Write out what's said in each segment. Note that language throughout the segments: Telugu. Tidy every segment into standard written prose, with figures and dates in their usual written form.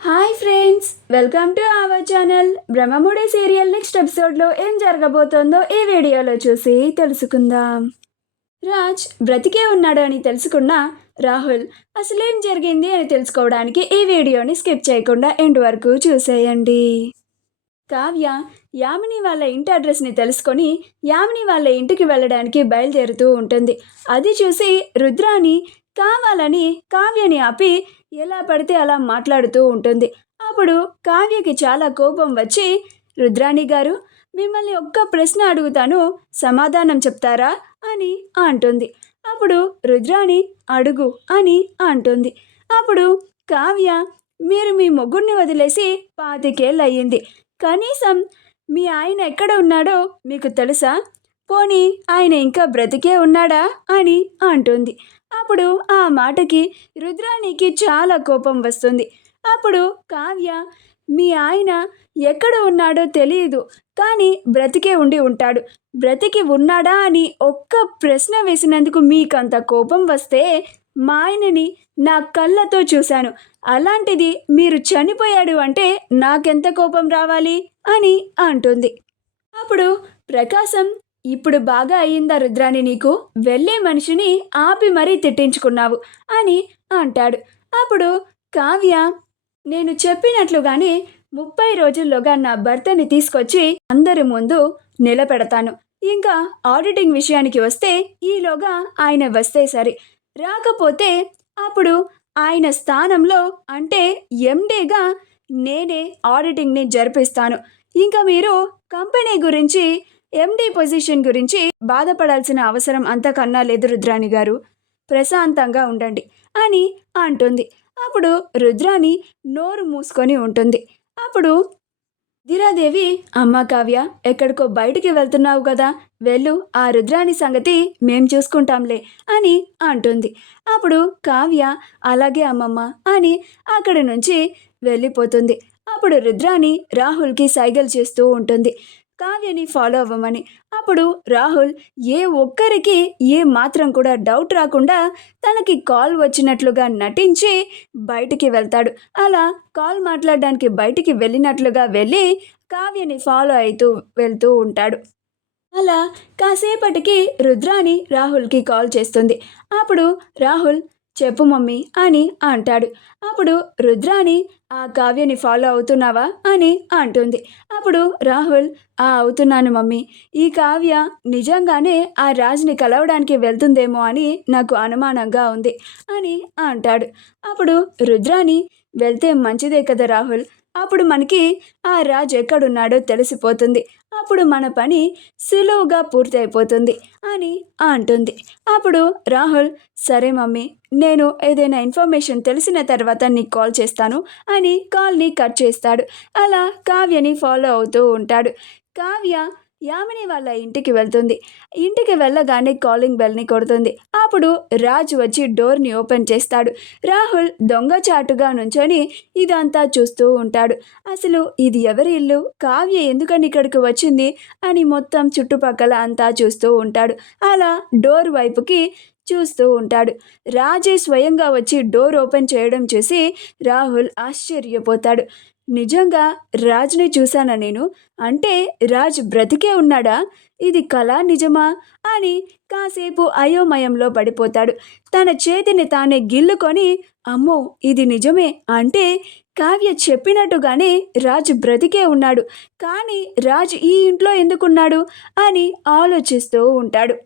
Hi friends, welcome to our channel. Brahmamudi serial next ఎపిసోడ్లో ఏం జరగబోతోందో ఈ వీడియోలో చూసి తెలుసుకుందాం. రాజ్ బ్రతికే ఉన్నాడు అని తెలుసుకున్న రాహుల్ అసలేం జరిగింది అని తెలుసుకోవడానికి ఈ వీడియోని స్కిప్ చేయకుండా ఎండ్ వరకు చూసేయండి. కావ్య యామిని వాళ్ళ ఇంటి అడ్రస్ని తెలుసుకొని యామిని వాళ్ళ ఇంటికి వెళ్ళడానికి బయలుదేరుతూ ఉంటుంది. అది చూసి రుద్రాని కావాలని కావ్యని ఆపి ఎలా పడితే అలా మాట్లాడుతూ ఉంటుంది. అప్పుడు కావ్యకి చాలా కోపం వచ్చి, రుద్రాణి గారు, మిమ్మల్ని ఒక్క ప్రశ్న అడుగుతాను, సమాధానం చెప్తారా అని అంటుంది. అప్పుడు రుద్రాణి అడుగు అని అంటుంది. అప్పుడు కావ్య, మీరు మీ మొగుడిని వదిలేసి 25 అయ్యింది. కనీసం మీ ఆయన ఎక్కడ ఉన్నాడో మీకు తెలుసా? పోనీ ఆయన ఇంకా బ్రతికే ఉన్నాడా అని అంటుంది. అప్పుడు ఆ మాటకి రుద్రాణికి చాలా కోపం వస్తుంది. అప్పుడు కావ్య, మీ ఆయన ఎక్కడ ఉన్నాడో తెలియదు, కానీ బ్రతికే ఉండి ఉంటాడు. బ్రతికి ఉన్నాడా అని ఒక్క ప్రశ్న వేసినందుకు మీకంత కోపం వస్తే మా ఆయనని నా కళ్ళతో చూశాను. అలాంటిది మీరు చనిపోయాడు అంటే నాకెంత కోపం రావాలి అని అంటుంది. అప్పుడు ప్రకాశం, ఇప్పుడు బాగా అయ్యిందా రుద్రాణి, నీకు వెళ్ళే మనిషిని ఆపి మరీ తిట్టించుకున్నావు అని అంటాడు. అప్పుడు కావ్య, నేను చెప్పినట్లుగానే 30 రోజుల్లోగా నా భర్తని తీసుకొచ్చి అందరి ముందు నిలబెడతాను. ఇంకా ఆడిటింగ్ విషయానికి వస్తే ఈలోగా ఆయన వస్తే సరి, రాకపోతే అప్పుడు ఆయన స్థానంలో అంటే ఎండీగా నేనే ఆడిటింగ్ని జరిపిస్తాను. ఇంకా మీరు కంపెనీ గురించి, ఎండీ పొజిషన్ గురించి బాధపడాల్సిన అవసరం అంతకన్నా లేదు రుద్రాణి గారు, ప్రశాంతంగా ఉండండి అని అంటుంది. అప్పుడు రుద్రాణి నోరు మూసుకొని ఉంటుంది. అప్పుడు ధీరాదేవి, అమ్మ కావ్య, ఎక్కడికో బయటికి వెళ్తున్నావు కదా, వెళ్ళు, ఆ రుద్రాణి సంగతి మేం చూసుకుంటాంలే అని అంటుంది. అప్పుడు కావ్య, అలాగే అమ్మమ్మ అని అక్కడి నుంచి వెళ్ళిపోతుంది. అప్పుడు రుద్రాణి రాహుల్కి సైగలు చేస్తూ ఉంటుంది, కావ్యని ఫాలో అవ్వమని. అప్పుడు రాహుల్ ఏ ఒక్కరికి ఏ మాత్రం కూడా డౌట్ రాకుండా తనకి కాల్ వచ్చినట్లుగా నటించి బయటికి వెళ్తాడు. అలా కాల్ మాట్లాడడానికి బయటికి వెళ్ళినట్లుగా వెళ్ళి కావ్యని ఫాలో అవుతూ వెళ్తూ ఉంటాడు. అలా కాసేపటికి రుద్రాణి రాహుల్కి కాల్ చేస్తుంది. అప్పుడు రాహుల్, చెప్పు మమ్మీ అని అంటాడు. అప్పుడు రుద్రాణి, ఆ కావ్యని ఫాలో అవుతున్నావా అని అంటుంది. అప్పుడు రాహుల్, అవుతున్నాను మమ్మీ, ఈ కావ్య నిజంగానే ఆ రాజ్ని కలవడానికి వెళ్తుందేమో అని నాకు అనుమానంగా ఉంది అని అంటాడు. అప్పుడు రుద్రాణి, వెళ్తే మంచిదే కదా రాహుల్, అప్పుడు మనకి ఆ రాజ్ ఎక్కడున్నాడో తెలిసిపోతుంది, అప్పుడు మన పని సులువుగా పూర్తి అయిపోతుంది అని అంటుంది. అప్పుడు రాహుల్, సరే మమ్మీ, నేను ఏదైనా ఇన్ఫర్మేషన్ తెలిసిన తర్వాత నీకు కాల్ చేస్తాను అని కాల్ని కట్ చేస్తాడు. అలా కావ్యని ఫాలో అవుతూ ఉంటాడు. కావ్య యామిని వాళ్ళ ఇంటికి వెళ్తుంది. ఇంటికి వెళ్ళగానే కాలింగ్ బెల్ని కొడుతుంది. అప్పుడు రాజ్ వచ్చి డోర్ని ఓపెన్ చేస్తాడు. రాహుల్ దొంగచాటుగా నుంచొని ఇదంతా చూస్తూ ఉంటాడు. అసలు ఇది ఎవరి ఇల్లు, కావ్య ఎందుకని ఇక్కడికి వచ్చింది అని మొత్తం చుట్టుపక్కల అంతా చూస్తూ ఉంటాడు. అలా డోర్ వైపుకి చూస్తూ ఉంటాడు. రాజే స్వయంగా వచ్చి డోర్ ఓపెన్ చేయడం చూసి రాహుల్ ఆశ్చర్యపోతాడు. నిజంగా రాజ్ని చూశానా నేను, అంటే రాజ్ బ్రతికే ఉన్నాడా, ఇది కళ నిజమా అని కాసేపు అయోమయంలో పడిపోతాడు. తన చేతిని తానే గిల్లుకొని, అమ్మో ఇది నిజమే, అంటే కావ్య చెప్పినట్టుగానే రాజ్ బ్రతికే ఉన్నాడు, కానీ రాజ్ ఈ ఇంట్లో ఎందుకున్నాడు అని ఆలోచిస్తూ ఉంటాడు.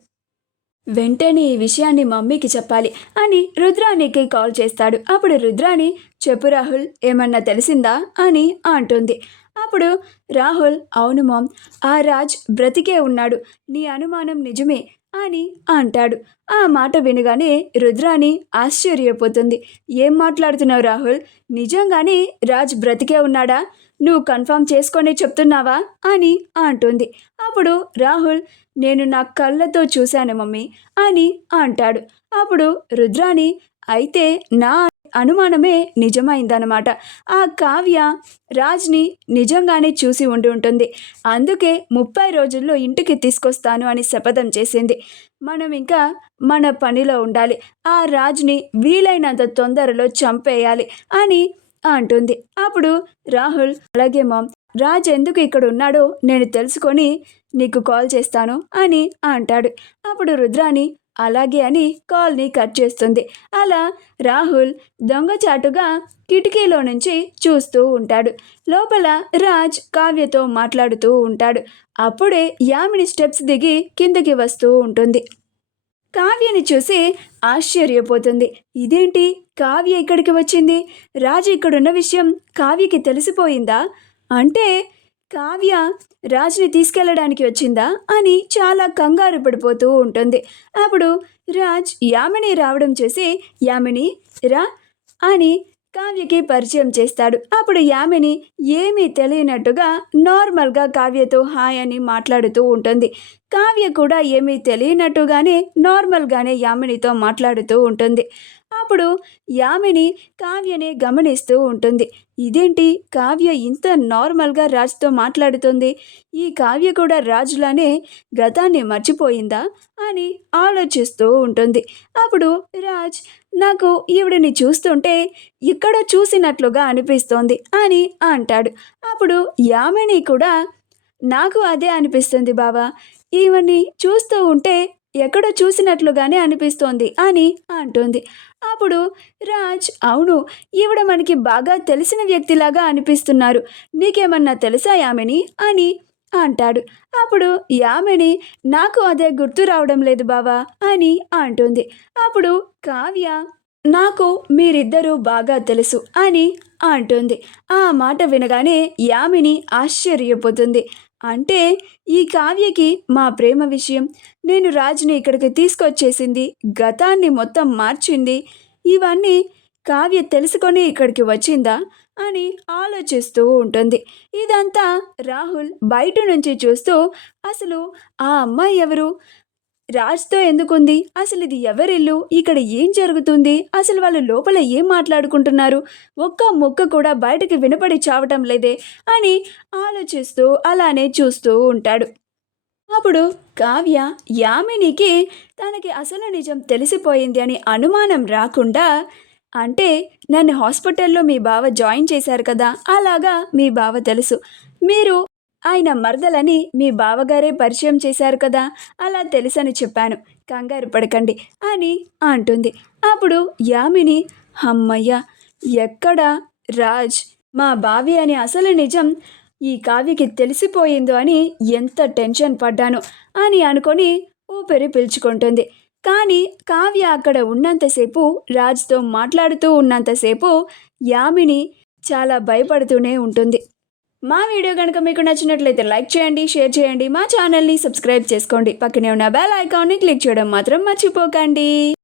వెంటనే ఈ విషయాన్ని మమ్మీకి చెప్పాలి అని రుద్రాణికి కాల్ చేస్తాడు. అప్పుడు రుద్రాణి, చెప్పు రాహుల్, ఏమన్నా తెలిసిందా అని అంటుంది. అప్పుడు రాహుల్, అవును మామ్, ఆ రాజ్ బ్రతికే ఉన్నాడు, నీ అనుమానం నిజమే అని అంటాడు. ఆ మాట వినగానే రుద్రాణి ఆశ్చర్యపోతుంది. ఏం మాట్లాడుతున్నావు రాహుల్, నిజంగానే రాజ్ బ్రతికే ఉన్నాడా, నువ్వు కన్ఫర్మ్ చేసుకొని చెప్తున్నావా అని అంటుంది. అప్పుడు రాహుల్, నేను నా కళ్ళతో చూశాను మమ్మీ అని అంటాడు. అప్పుడు రుద్రాణి, అయితే నా అనుమానమే నిజమైందనమాట, ఆ కావ్య రాజ్ని నిజంగానే చూసి ఉండి ఉంటుంది, అందుకే 30 రోజుల్లో ఇంటికి తీసుకొస్తాను అని శపథం చేసింది. మనం ఇంకా మన పనిలో ఉండాలి, ఆ రాజ్ని వీలైనంత తొందరలో చంపేయాలి అని అంటుంది. అప్పుడు రాహుల్, అలాగే మామ్, రాజ్ ఎందుకు ఇక్కడ ఉన్నాడో నేను తెలుసుకొని నీకు కాల్ చేస్తాను అని అంటాడు. అప్పుడు రుద్రాణి అలాగే అని కాల్ని కట్ చేస్తుంది. అలా రాహుల్ దొంగచాటుగా కిటికీలో నుంచి చూస్తూ ఉంటాడు. లోపల రాజ్ కావ్యతో మాట్లాడుతూ ఉంటాడు. అప్పుడే యామిని స్టెప్స్ దిగి కిందకి వస్తూ ఉంటుంది. కావ్యని చూసి ఆశ్చర్యపోతుంది. ఇదేంటి, కావ్య ఇక్కడికి వచ్చింది? రాజు ఇక్కడున్న విషయం కావ్యకి తెలిసిపోయిందా? అంటే కావ్య రాజ్ని తీసుకెళ్ళడానికి వచ్చిందా అని చాలా కంగారు పడిపోతూ ఉంటుంది. అప్పుడు రాజ్ యామిని రావడం చూసి, యామిని రా అని కావ్యకి పరిచయం చేస్తాడు. అప్పుడు యామిని ఏమీ తెలియనట్టుగా నార్మల్గా కావ్యతో హాయ్ అని మాట్లాడుతూ ఉంటుంది. కావ్య కూడా ఏమీ తెలియనట్టుగానే నార్మల్గానే యామినితో మాట్లాడుతూ ఉంటుంది. అప్పుడు యామిని కావ్యని గమనిస్తూ ఉంటుంది. ఇదేంటి, కావ్య ఇంత నార్మల్గా రాజ్తో మాట్లాడుతుంది? ఈ కావ్య కూడా రాజులానే గతాన్ని మర్చిపోయిందా అని ఆలోచిస్తూ ఉంటుంది. అప్పుడు రాజ్, నాకు ఈవిడని చూస్తుంటే ఎక్కడో చూసినట్లుగా అనిపిస్తోంది అని అంటాడు. అప్పుడు యామిని కూడా, నాకు అదే అనిపిస్తుంది బావా, ఈవని చూస్తూ ఉంటే ఎక్కడో చూసినట్లుగానే అనిపిస్తోంది అని అంటుంది. అప్పుడు రాజ్, అవును, ఈవిడ మనకి బాగా తెలిసిన వ్యక్తిలాగా అనిపిస్తున్నారు, నీకేమన్నా తెలుసా యామిని అని అంటాడు. అప్పుడు యామిని, నాకు అదే గుర్తు రావడం లేదు బావా అని అంటుంది. అప్పుడు కావ్య, నాకు మీరిద్దరూ బాగా తెలుసు అని అంటుంది. ఆ మాట వినగానే యామిని ఆశ్చర్యపోతుంది. అంటే ఈ కావ్యకి మా ప్రేమ విషయం, నేను రాజుని ఇక్కడికి తీసుకొచ్చేసింది, గతాన్ని మొత్తం మార్చింది, ఇవన్నీ కావ్య తెలుసుకొని ఇక్కడికి వచ్చిందా అని ఆలోచిస్తూ ఉంటుంది. ఇదంతా రాహుల్ బయట నుంచి చూస్తూ, అసలు ఆ అమ్మాయి ఎవరు, రాజ్తో ఎందుకుంది, అసలు ఇది ఎవరిల్లు, ఇక్కడ ఏం జరుగుతుంది, అసలు వాళ్ళు లోపల ఏం మాట్లాడుకుంటున్నారు, ఒక్క ముక్క కూడా బయటకి వినపడి చావటం లేదే అని ఆలోచిస్తూ అలానే చూస్తూ ఉంటాడు. అప్పుడు కావ్య యామినికి తనకి అసలు నిజం తెలిసిపోయింది అని అనుమానం రాకుండా, అంటే నన్ను హాస్పిటల్లో మీ బావ జాయిన్ చేశారు కదా, అలాగా మీ బావ తెలుసు, మీరు ఆయన మరదలని మీ బావగారే పరిచయం చేశారు కదా, అలా తెలుసని చెప్పాను, కంగారు పడకండి అని అంటుంది. అప్పుడు యామిని, అమ్మయ్య, ఎక్కడ రాజ్ మా బావి అని అసలు నిజం ఈ కావ్యకి తెలిసిపోయిందో అని ఎంత టెన్షన్ పడ్డాను అని అనుకొని ఊపిరి పీల్చుకుంటుంది. కానీ కావ్య అక్కడ ఉన్నంతసేపు, రాజ్తో మాట్లాడుతూ ఉన్నంతసేపు యామిని చాలా భయపడుతూనే ఉంటుంది. మా వీడియో కనుక మీకు నచ్చినట్లయితే లైక్ చేయండి, షేర్ చేయండి, మా ఛానల్ని సబ్స్క్రైబ్ చేసుకోండి, పక్కనే ఉన్న బెల్ ఐకాన్ని క్లిక్ చేయడం మాత్రం మర్చిపోకండి.